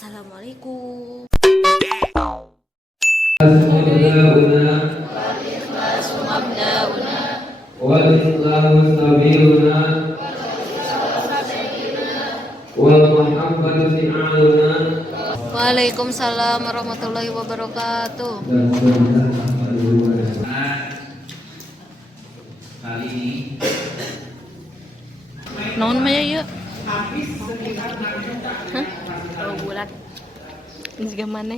Assalamualaikum. Waalaikumsalam warahmatullahi wabarakatuh. Kali ini Naon maya yuk? Hah? Oh, bulat. Ini juga mana?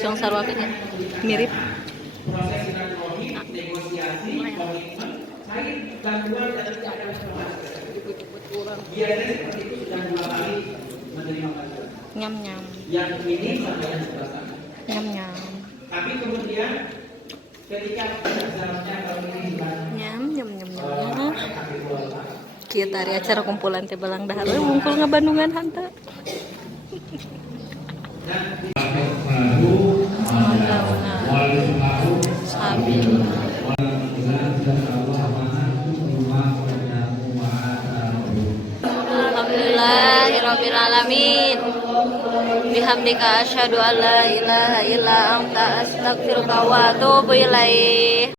Song sarwakanya mirip. proses silaturahmi, negosiasi, komitmen, cair bantuan dari keadaan masyarakat. Biasanya seperti itu sudah 2 kali menerima bantuan. Nyam nyam. Yang ini sampai yang sebelah sana. Nyam nyam. Tapi kemudian ketika seharusnya kalau ini dibantu Nyam nyam nyam nyam. Kita hari acara kumpulan teh balang dahar wungkul ngabandungan hanta. Alhamdulillahirabbil alamin. Bihamdika asyhadu an la ilaha illa anta astaghfiruka wa atubu ilaik.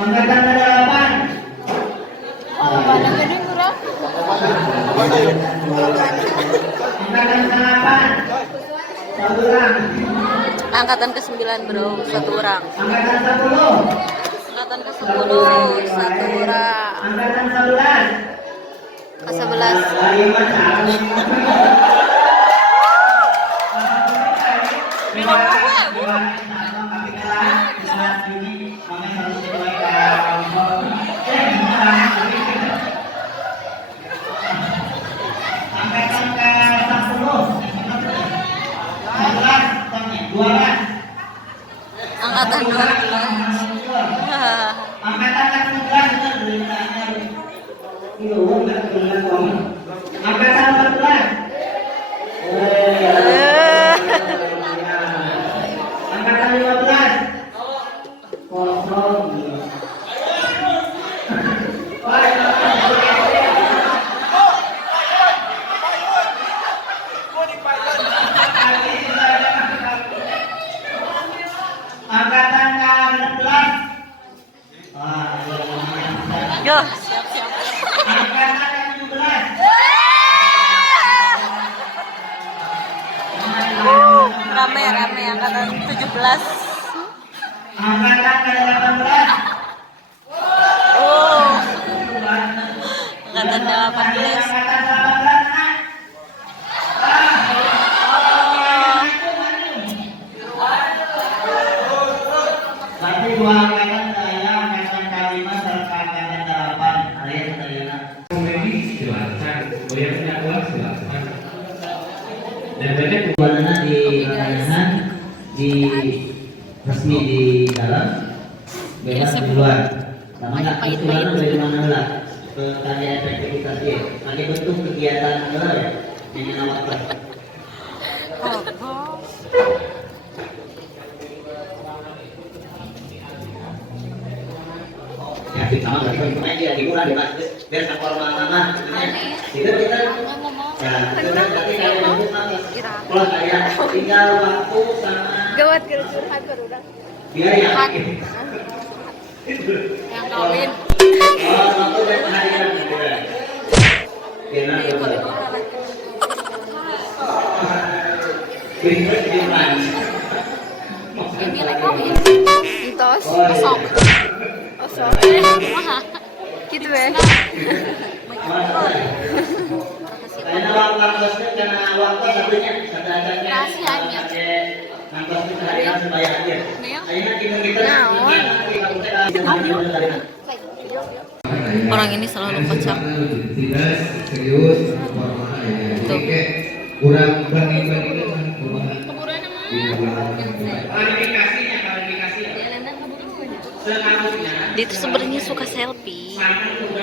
Angkatan ke-8. Padang gede murah. Angkatan ke-8. Satu orang. Angkatan ke-9 bro, 1 orang. Angkatan 10. Angkatan ke-10 1 orang. Angkatan 11. Ke-11 angkatan 12. Angkatan Angkatan 14. Angkatan 15. Kosong. Angkatan ke-16. Yo, Angkatan ke-17. rame angkatan 17. Angkatan ke-18. Oh, angkatan 18. Angkatan 18, nak. Tapi 2 angkatan saya, angkatan ke-5 serta angkatan ke-8. Ayat saya. Komedi silakan, yang punya uang silakan. Dan banyak Bulannya di perayaan, di resmi di dalam, bebas di luar. Sama nggak kebetulan dari mana lah ke tadi efektivitas dia. Pakai bentuk kegiatan lah ya, ini nama ya kita mah nggak pernah dia di bulan dia biar formal mama itu kita ya itu kan tapi kalau untuk kalau saya tinggal waktu sama Gawat kalau curhat baru udah. dia yang Yang kawin. waktu dan harian dia nanti di mana Ini lagi kawin. Entos. kosong Kosong. Gitu ya. karena waktu karena waktu satunya Rahasianya. nangkos kita hari ini bayar aja. Akhirnya kita Orang ini selalu kocak. serius formal ya. Jadi kayak kurang banding-bandingin kan klarifikasinya seharusnya Dia tuh sebenarnya suka selfie,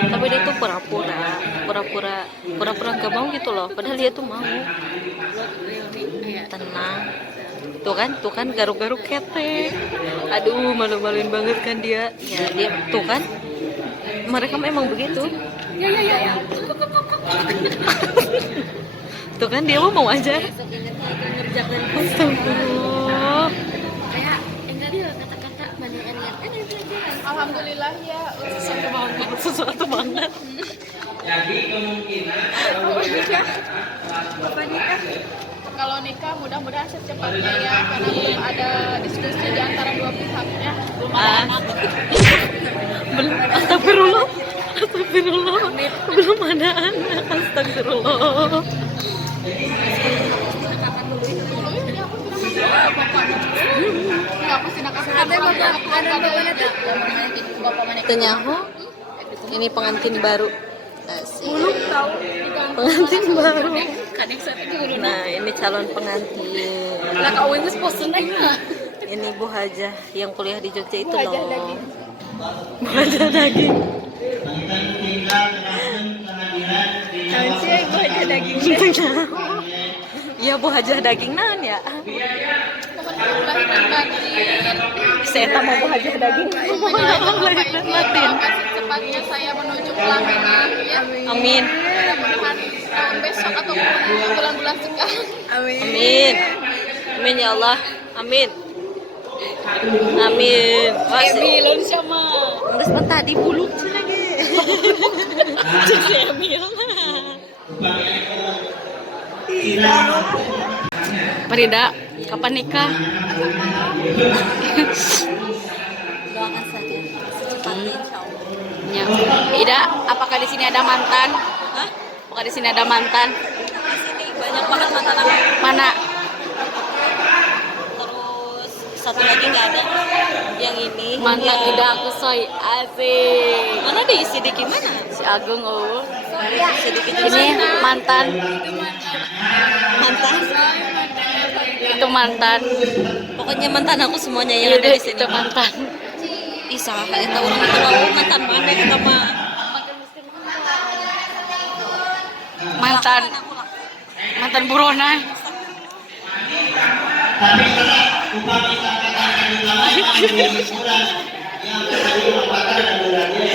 tapi dia tuh pura-pura nggak mau gitu loh. Padahal dia tuh mau. Tenang. Tuh kan garuk-garuk ketek. Aduh, malu-maluin banget kan dia. Ya dia tuh kan. Mereka memang begitu. Ya. Tuh kan dia mau aja. Astagfirullah. Kayak enggak dia kata-kata banyak yang alhamdulillah ya Sesuatu banget. Jadi kemungkinan kalau nikah mudah-mudahan secepatnya ya karena belum ada diskusi di antara dua pihaknya belum ada anak. Astagfirullah. Astagfirullah. Belum ada anak. Astagfirullah. Tenyaho. Ini pengantin baru. Asik. Pengantin baru. Nah, ini calon pengantin. Lah kawin geus bosen aja. Ini Bu Hajah yang kuliah di Jogja itu loh. Bu Hajah daging. Bu Hajah daging. Iya Bu Hajah daging naon ya? Saya mau Bu Hajah daging. Secepatnya saya menuju pelaminan ya. Amin. Mudah-mudahan tahun besok ataupun bulan-bulan sekarang. Amin. Amin ya Allah. Amin. Amin. Emilon sama. Geus pan tadi bulu cenah ge. Cek si Emil. Farida, kapan nikah? Doakan saja secepatnya insyaallah. Ya. Ida, apakah di sini ada mantan? Hah? Apakah di sini ada mantan? Di sini banyak banget mantan aku. Mana? Terus satu lagi nggak ada. Yang ini Mantan ya. Ida aku soy asik. Mana di Sidik gimana? Si Agung oh. Sidik itu Ini mantan. mantan. Itu mantan. Pokoknya mantan aku semuanya yang ada di sini. Itu mantan. Isa, eta urang itu mau mantan mana eta mah. Mantan buronan. tapi setelah upami katakan di bulan yang terjadi maka ada bulannya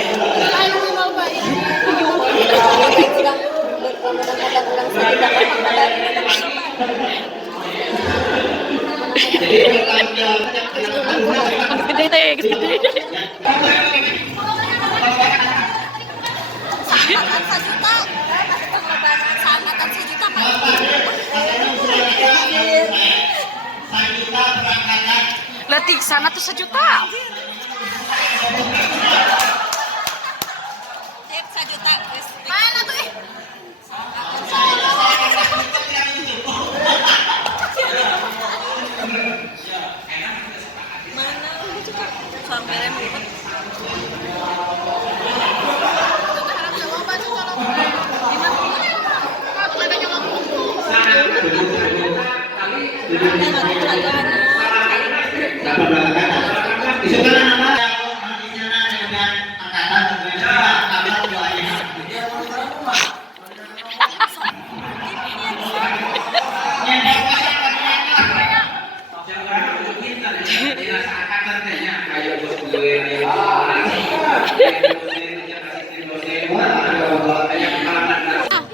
Gede. Letik sana tuh 1 juta. Mana tuh?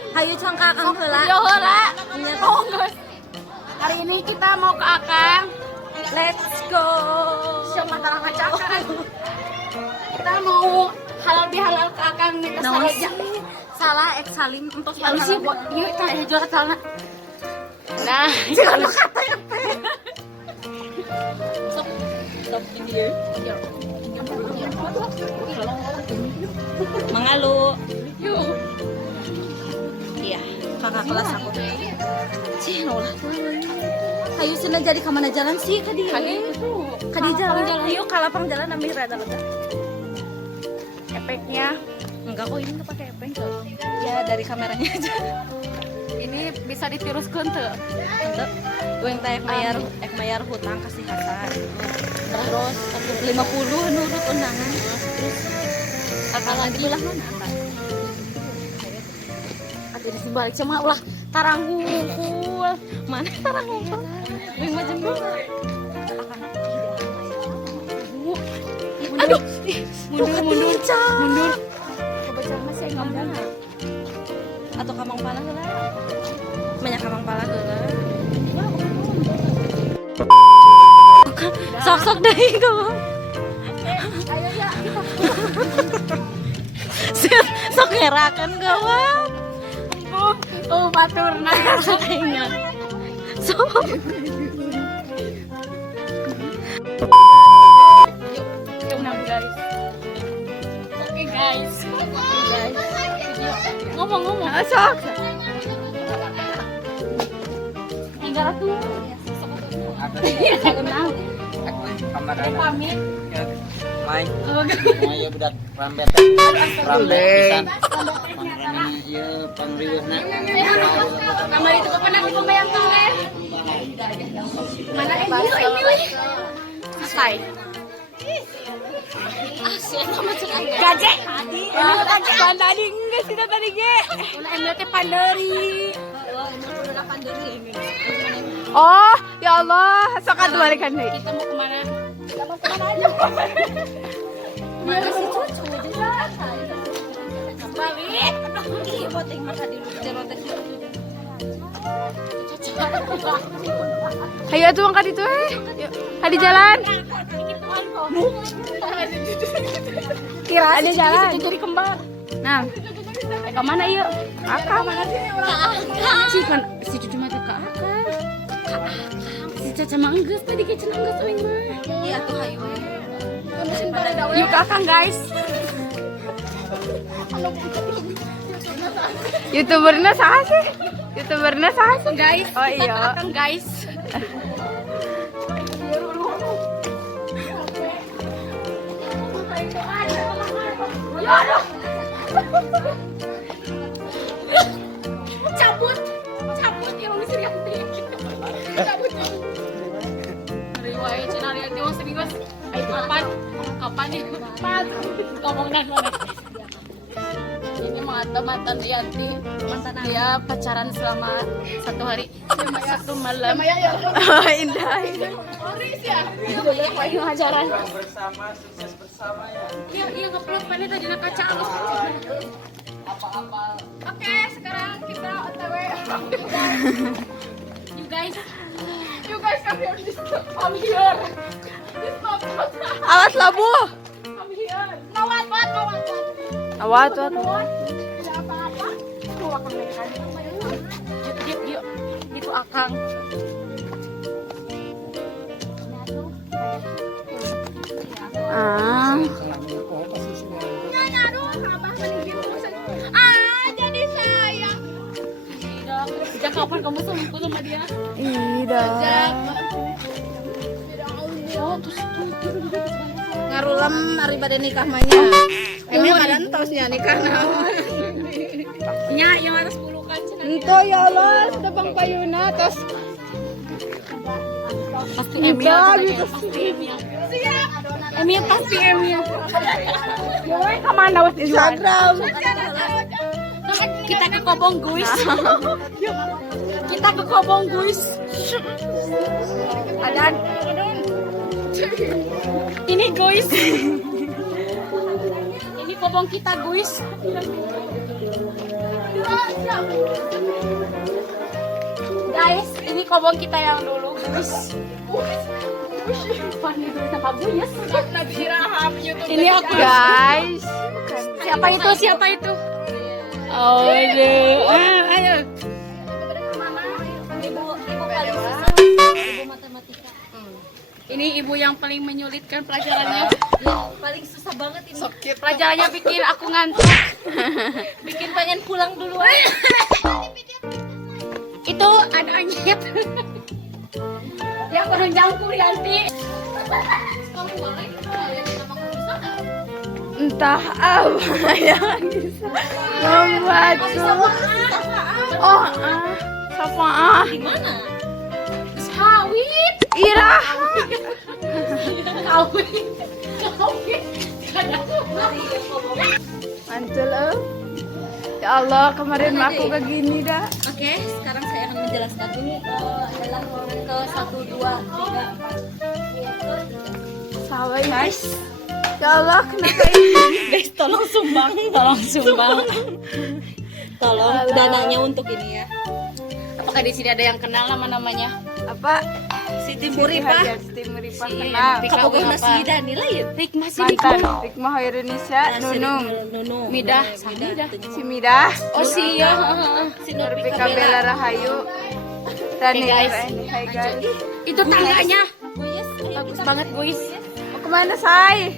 Hayu congkak Kang heula. Yo heula. Oh, guys. Hari ini kita mau ke Akang. Let's go. Siapa tarang acakan? Kita mau halal bihalal ke Akang minta saja. Salah ek salim untuk Lalu sih buat yuk kayak jual celana. Nah, jangan kata ya. Stop in here. Mangalu. Yuk. Iya, kakak kelas aku. Cih, nolah. Hayu cenah jadi ka mana jalan sih ka dieu? Ka di jalan. Yuk ka lapang jalan ambil rada-rada. Efeknya Enggak kok ini enggak pakai epeng kok. Ya dari kameranya aja. ini bisa ditiruskan tuh. Untuk gue yang ek mayar hutang kasih Hasan. Terus 50 nurut undangan. Terus apa lagi belah mana kan? Ada di balik sama ulah tarang hungkul. Mana tarang ngumpul? Wing macam dulu. Aduh, mundur. Coba sama saya ngomong. atau kamang pala heula. Banyak kamang pala heula. Sok-sok deui kamu. Ayo ya. Sok ngerakan gawat. Baturna. Saingan. Sok. Yuk guys. Oke guys. Ngomong-ngomong. Sok. Enggak tuh. Pamit. Main ya budak rambet pisan pangrangan ieu pangriweusna Kamar itu kepenak di pembayang toleh. Mana Emil? Selesai. Gaje. Kan tadi enggak sih tadi ge. Ulah Emil teh panderi. Oh, ya Allah, sok balikan deui. Kita mau kemana? Kita mau kemana aja? Mana si cucu Balik. Iya boting mah tadi lu jero teh. Hayu atuh angkat itu Yuk, hadi jalan. Kira ada jalan. Jadi kembar. Nah, Ke mana yuk? Akang. Si cucu mah teh ka akang. Si Caca mah enggeus tadi ke cenah enggeus euy mah. Iya tuh hayu. Yuk ke Akang, guys. YouTubernya saha sih? YouTubernya saha sih? Guys, Oh iya. akang guys. Cabut yang bisa lihat cabut. Dari wae cenah lihat di seminggu. Kapan nih? Ngomong dan mana? Ini mantan Rianti. Dia pacaran selama 1 hari, 1 malam. Indah. Ini pacaran. Iya ngeplot mana tadi nak kaca halus. Oke, sekarang kita OTW. You guys come here. This not Awas labu. come here. No what. Awas tuh. Tidak apa-apa. Tuh akan mereka. Yuk. Itu Akang. Ah. Jadi sayang. Sejak kapan kamu selingkuh sama dia? Ida. Oh, terus itu. Ngarulam ari bade nikah mah nya. Ini badan tosnya nikah naon. Ya, yang harus pulukan cenah. Ento ya Allah, sudah Bang Payuna tos. Pasti Emil. Emil pasti Emil. Gue kemana was Instagram? Kita ke Kobong guys. Kita ke Kobong guys. Adan. Ini guys. Ini Kobong kita guys. Guys, ini Kobong kita yang dulu guys. Ini aku Guys. Siapa itu? Oh, aduh. Ayo. Ibu paling susah. Ibu matematika. Ini ibu yang paling menyulitkan pelajarannya. Paling susah banget ini. Pelajarannya bikin aku ngantuk. Bikin pengen pulang duluan. Itu ada anyet. Yang orang jangkung Rianti. Kamu boleh nama bisa? Entah apa yang bisa membantu. Oh, Safa. Di mana? Sawit. Ira. Kawin. Mantul. Ya Allah, kemarin mah aku kayak gini dah. Oke, sekarang saya akan menjelaskan ini adalah ruangan ke 1, 2, 3, 4. Sawai guys. Ya Allah, kenapa ini? Guys, tolong sumbang. Tolong dananya untuk ini ya. Apakah di sini ada yang kenal nama-namanya? Apa? Siti Muripah. Siti Muripah kenal. Kabogohna si Dani lain. Hikmah sih Mantan Hikmah Indonesia Nunung. Nunung. Midah, Midah. Si Midah. Oh sih ya. Si Nurpika Bella Rahayu. Rani guys. Hai guys. Itu tangganya. Guys, Bagus banget guys. Mau kemana say?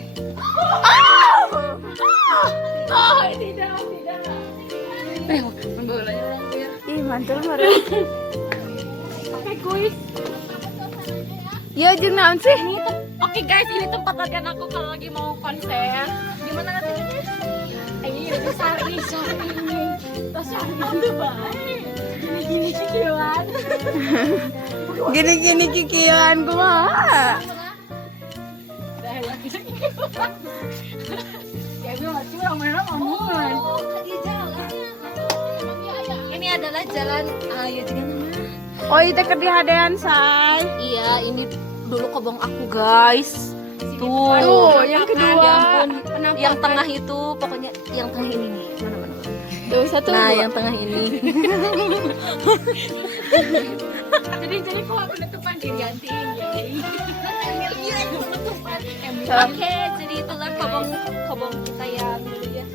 Ih mantul baru. Ya jeung naon sih? Oke guys, ini tempat latihan aku kalau lagi mau konser. Gimana latihannya? Ayo, sorry. Terus itu baik. Gini kikian. Gini-gini kikian kumaha? Ya gue mati orang-orang ngomong. ini adalah jalan ayo juga nama. Oh itu kedihadean say. Iya, ini dulu kobong aku, guys. Tuh, Tuh, yang kedua. Ya ampun. Yang tengah itu, pokoknya yang tengah ini nih. Mana? Tuh satu. Nah, yang tengah ini. Jadi kok penutupan digantiin ya. Oke, jadi itulah kobong kita yang dulu ya.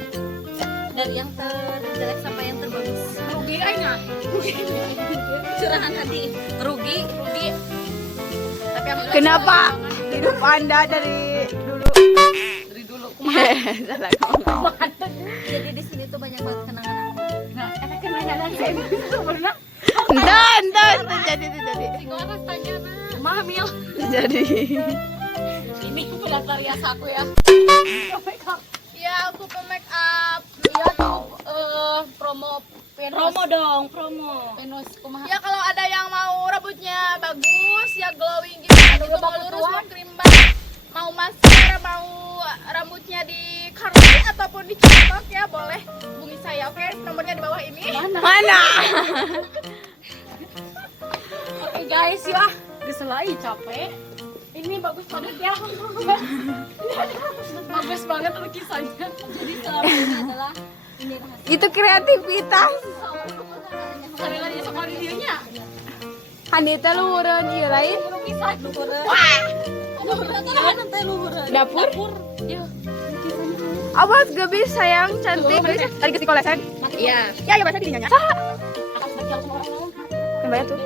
Dari yang terjelek sampai yang terbagus. Rugi aja. Curahan hati. Rugi. Tapi yang Kenapa hidup Anda dari dulu? Salah ngomong. jadi di sini tuh banyak banget kenangan aku. Nah, efek kenanya dan saya sebenarnya Entar jadi. orang tanya nah. Mahmil. Jadi. Ini pendaftar rias aku ya. Ya aku make up. Iya tuh promo Promo dong, promo. Venus kumaha. Ya kalau ada yang mau rambutnya bagus, ya glowing gitu, gitu mau lurus, mau kerimbat, mau mascara, mau rambutnya di curly ataupun dicetok ya boleh hubungi saya, oke? Nomornya di bawah ini. Mana? Oke guys ya, geselai capek. Ini bagus banget ya. Bagus banget lukisannya. Jadi selama ini adalah ini rahasia. Itu kreativitas. Sekali lagi sekali dirinya. Hanita luhureun ieu lain. Lukisan. Dapur. Ya. Awas gebis sayang cantik. Tadi ke kolesan. Iya. Ya bahasa di nyanyi. Yang bayar tuh.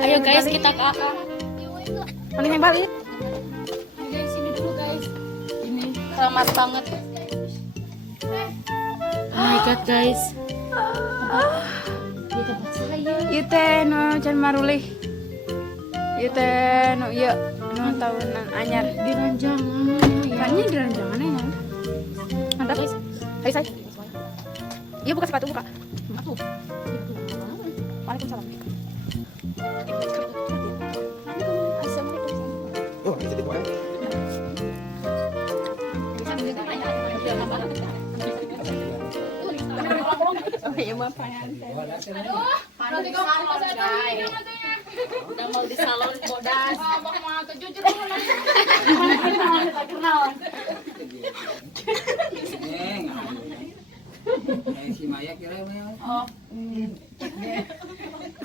Ayo guys kita ke akar. Mana yang balik? Guys sini dulu guys. Ini selamat banget. Oh my god guys. Di tempat saya. Ieu teh nu can marulih. Ieu teh nu ieu nu tahunan anyar. Di ranjangan. Kayaknya di ranjangannya ya. Mantap. Hai say. Iya buka sepatu buka. Aku. Waalaikumsalam. Udah mau di salon bodas. Jujur Si Maya kira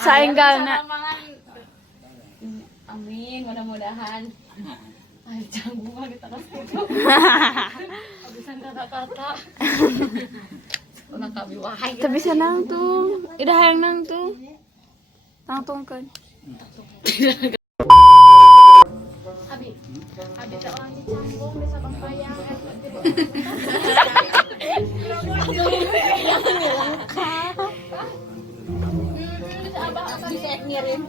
Saenggalna. Amin, mudah-mudahan. Panjang bunga di tengah situ. Habisan kata-kata. Una kabi wahai. Tapi senang tuh. Udah hayang nang tuh. Tangtungkeun. Abi teh orang Cicanggung desa Bangpayang. Bisa ngirim.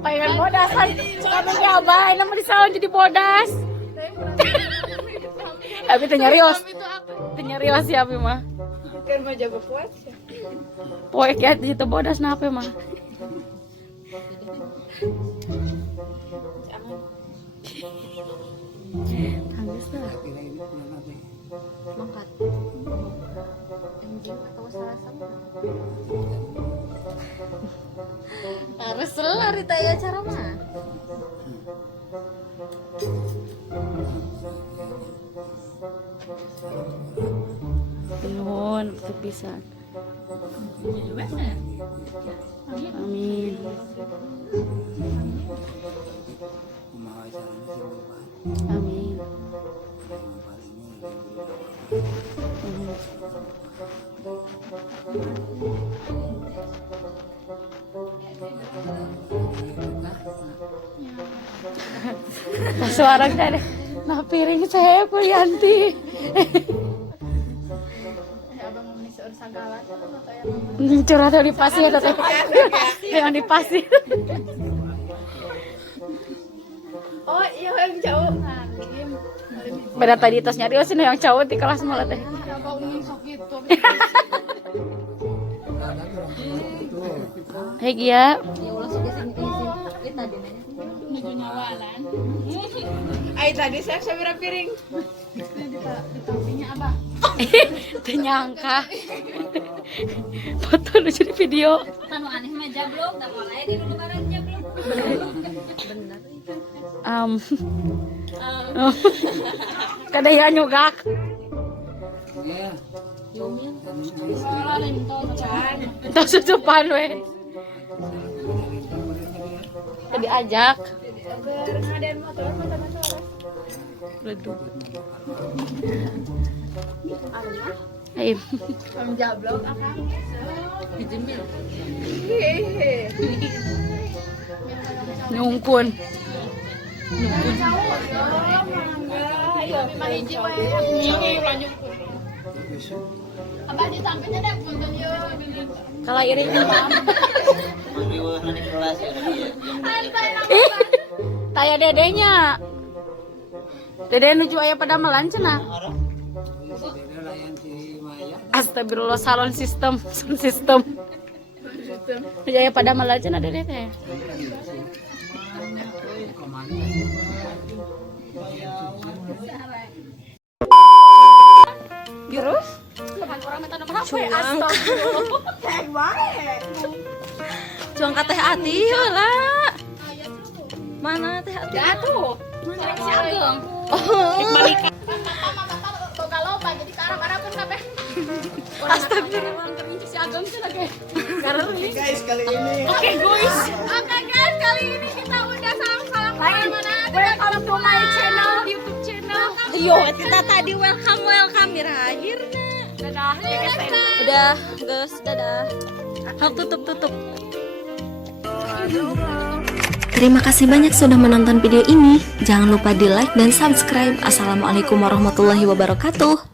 Pengen bodasan. Suka ngabay nama di salon jadi bodas. Tapi teh nyarios. Teh nyarios ya Abi mah. Kan mau jaga puasa. Poek ya di situ bodas na apa mah. Tangis lah. Mangkat. Anjing atau sarasam. Harus lari taya cara mah. Nuhun pisan. Amin. Kumaha sarana si Bapak. Amin. Suara dari nah piring saya ku Yanti. Abang meniseur sagala kayak Curhat yang di pasir teh. Yang di pasir. oh iya yang jauh halim Beda tadi tos nyari sih yang cowok di kelas malah teh. abang sok gitu Hei Gia. ay tadi saya sabira piring Ternyangka. Foto lucu di video. Anu aneh mah jablok, da mulai di lebaran jablok. Kadaya nyugak. Ya. Itu susupan we. Tadi ajak. ngaden motor motor Leduk. Ayo. Kang jablok akang Nyungkun. ayo mah hiji wae lanjut abah ditampilnya deh punten yo Kalau iring imam. Mangriweuh nanti kelas ya. Taya dedenya. Dede nuju aya pada melan cenah. Dede layan si Maya. Astagfirullah salon sistem, sound system. Aya pada melan cenah dede teh. Terus? Orang minta nomor HP. Astagfirullah. Cuang ka teh ati heula. Mana teh ati? Atuh. Si Ageng. boga loba jadi karep-karepun kabeh Astagfirullah. Si Ageng cenah ge. Gareuh. Guys, kali ini Oke guys, kali ini kita udah salam-salam kemana-mana. Welcome to my channel, YouTube channel. Yo, kita tadi welcome mira akhirnya. Dadah, Udah, guys, dadah. Hap tutup. Terima kasih banyak sudah menonton video ini. Jangan lupa di like dan subscribe. Assalamualaikum warahmatullahi wabarakatuh.